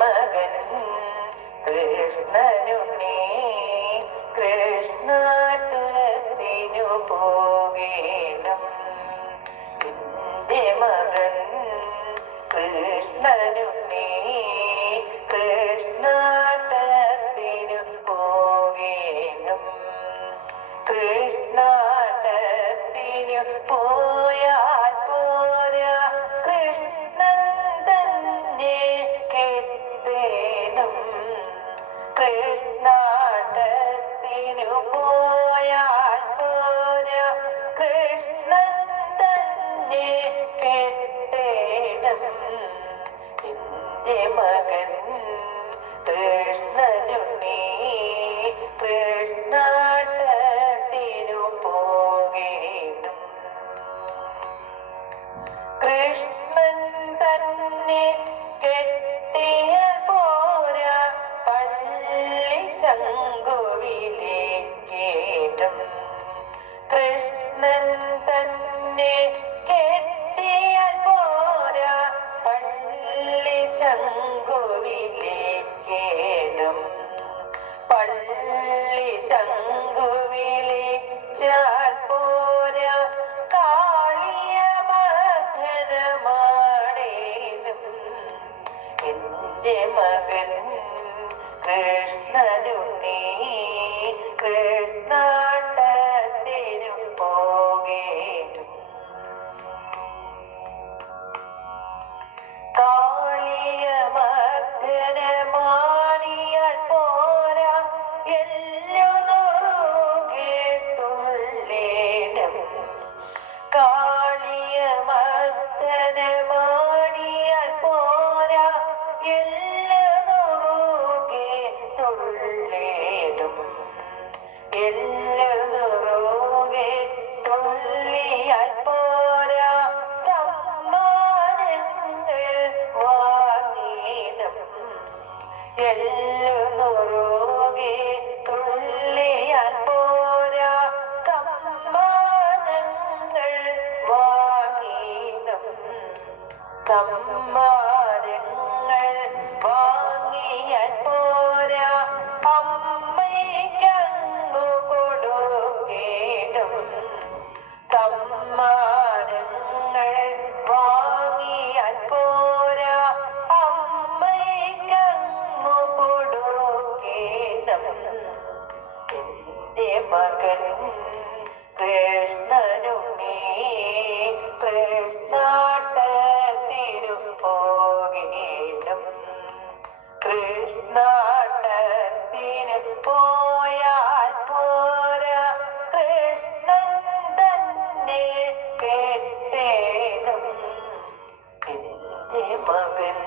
മകൻ കൃഷ്ണനുണ്ണി കൃഷ്ണാട്ടത്തിനു പോകേണം. എന്റെ മകൻ കൃഷ്ണനുണ്ണി കൃഷ്ണാട്ടത്തിനു പോകേണം. കൃഷ്ണാട്ടത്തിനു പോയാൽ പോരാ, കൃഷ്ണൻ തന്നെ കെട്ടേണം. കൃഷ്ണാട്ടത്തിനു പോയാൽ പോരാ, കൃഷ്ണൻ തന്നെ കെട്ടേണം. എന്റെ മകൻ കൃഷ്ണനുണ്ണി കൃഷ്ണാട്ടത്തിനു പോകേണം. കൃഷ്ണൻ തന്നെ കെട്ടിയ പോരാ, പള്ളി ശങ്കുവിലേക്കേറ്റം. കൃഷ്ണൻ തന്നെ കെട്ടിയാൽ പോരാ, പള്ളി ശങ്കുവിലേക്കേറ്റം. പള്ളി ശങ്കുവിലേച്ചാൽ പോരാ, കാളിയ മർദ്ദനമാടേണം. എന്റെ മകൻ കൃഷ്ണനുണ്ണി കൃഷ്ണാട്ടത്തിനു പോകേണം. കാളിയ മർദ്ദനമാടിയാൽ പോരാ, എല്ലു നുറുകെ തുള്ളേണം. കാളിയ മർദ്ദനമാടിയാൽ പോരാ, എല്ലു നുറുകെ തുള്ളേണം. എല്ലു നുറുകെ തുള്ളിയാൽ പോരാ, സമ്മാനങ്ങൾ വാങ്ങീണം. എല്ലു നുറുകെ തുള്ളിയാൽ പോരാ, സമ്മാനങ്ങൾ വാങ്ങീണം. സമ്മാനങ്ങൾ വാങ്ങിയാൽ പോരാ, അമ്മയ്ക്കങ്ങു കൊടുക്കേണം. സമ്മാനങ്ങൾ വാങ്ങിയാൽ പോരാ, അമ്മയ്ക്കങ്ങു കൊടുക്കേണം. എന്റെ മകൻ കൃഷ്ണനുണ്ണി കൃഷ്ണാട്ടത്തിനു പോകേണം. കൃഷ്ണാട്ടത്തിനു പോയാൽ പോരാ, കൃഷ്ണൻ തന്നെ കെട്ടേണം. എന്റെ മകൻ